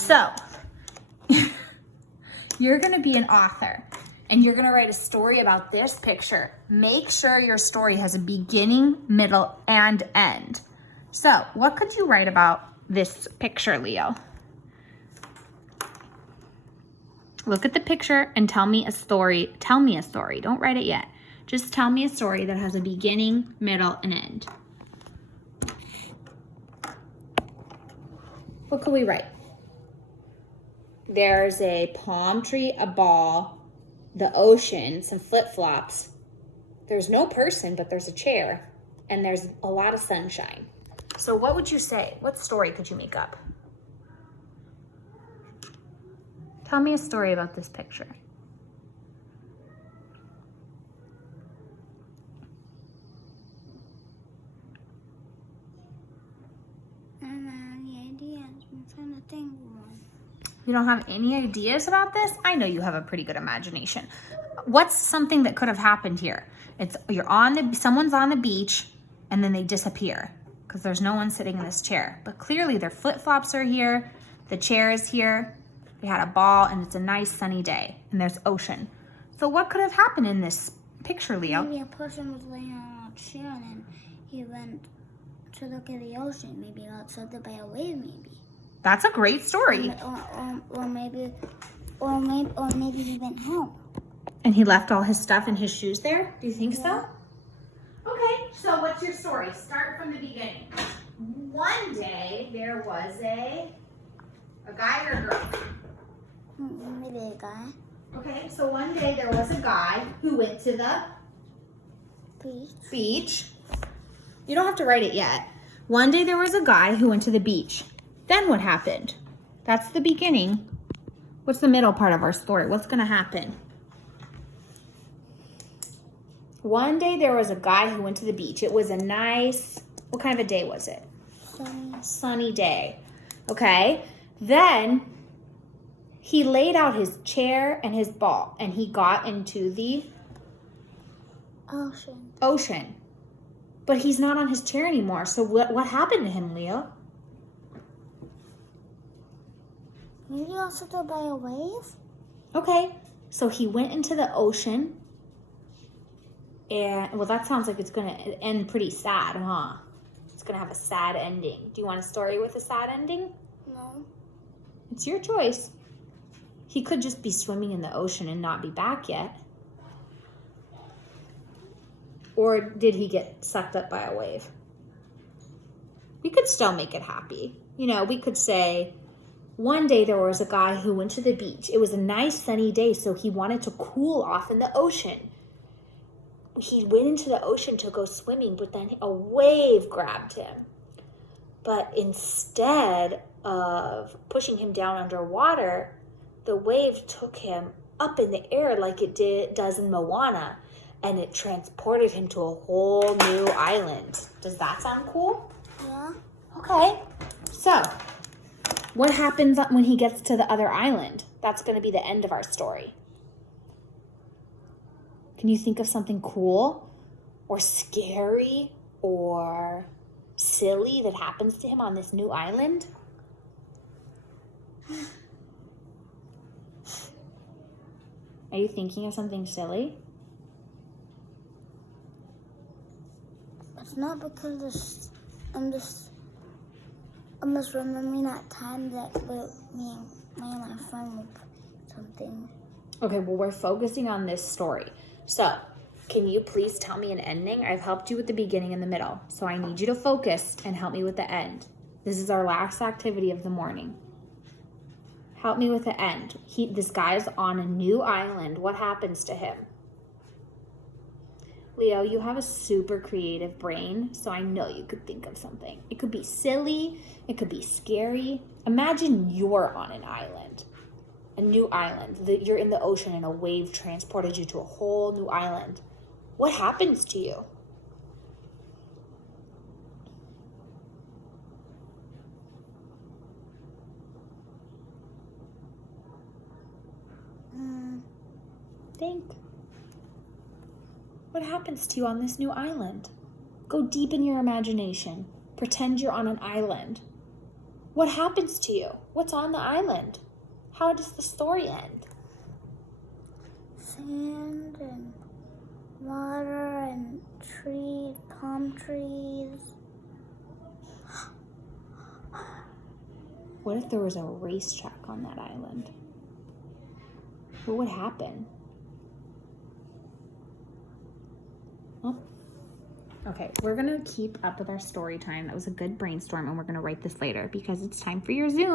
So, you're going to be an author and you're going to write a story about this picture. Make sure your story has a beginning, middle, and end. So, what could you write about this picture, Leo? Look at the picture and tell me a story. Tell me a story. Don't write it yet. Just tell me a story that has a beginning, middle, and end. What could we write? There's a palm tree, a ball, the ocean, some flip-flops. There's no person, but there's a chair, and there's a lot of sunshine. So what would you say? What story could you make up? Tell me a story about this picture. I don't have any ideas. I'm trying to think of one. You don't have any ideas about this? I know you have a pretty good imagination. What's something that could have happened here? Someone's on the beach and then they disappear because there's no one sitting in this chair. But clearly their flip-flops are here, the chair is here, they had a ball, and it's a nice sunny day, and there's ocean. So what could have happened in this picture, Leo? Maybe a person was laying on a chair and then he went to look at the ocean. Maybe got sucked up by a wave, maybe. That's a great story. Or maybe he went home. And he left all his stuff and his shoes there? Do you think so? Okay, so what's your story? Start from the beginning. One day there was a guy or a girl? Maybe a guy. Okay, so one day there was a guy who went to the beach. You don't have to write it yet. One day there was a guy who went to the beach. Then what happened? That's the beginning. What's the middle part of our story? What's going to happen? One day there was a guy who went to the beach. It was a nice, what kind of a day was it? Sunny day. Okay. Then he laid out his chair and his ball and he got into the ocean. But he's not on his chair anymore. So what happened to him, Leo? Maybe he got sucked up by a wave? Okay. So he went into the ocean. And, well, that sounds like it's going to end pretty sad, huh? It's going to have a sad ending. Do you want a story with a sad ending? No. It's your choice. He could just be swimming in the ocean and not be back yet. Or did he get sucked up by a wave? We could still make it happy. You know, we could say, one day there was a guy who went to the beach. It was a nice sunny day, so he wanted to cool off in the ocean. He went into the ocean to go swimming, but then a wave grabbed him. But instead of pushing him down underwater, the wave took him up in the air like it does in Moana, and it transported him to a whole new island. Does that sound cool? Yeah. Okay. So, what happens when he gets to the other island? That's going to be the end of our story. Can you think of something cool or scary or silly that happens to him on this new island? Are you thinking of something silly? It's not because I'm just remembering that time that me and my friend were something. Okay, well, we're focusing on this story. So, can you please tell me an ending? I've helped you with the beginning and the middle. So I need you to focus and help me with the end. This is our last activity of the morning. Help me with the end. This guy's on a new island. What happens to him? Leo, you have a super creative brain, so I know you could think of something. It could be silly. It could be scary. Imagine you're on an island. A new island. You're in the ocean and a wave transported you to a whole new island. What happens to you? Think. What happens to you on this new island? Go deep in your imagination. Pretend you're on an island. What happens to you? What's on the island? How does the story end? Sand and water and palm trees. What if there was a racetrack on that island? What would happen? Oh. Okay, we're going to keep up with our story time. That was a good brainstorm, and we're going to write this later because it's time for your Zoom.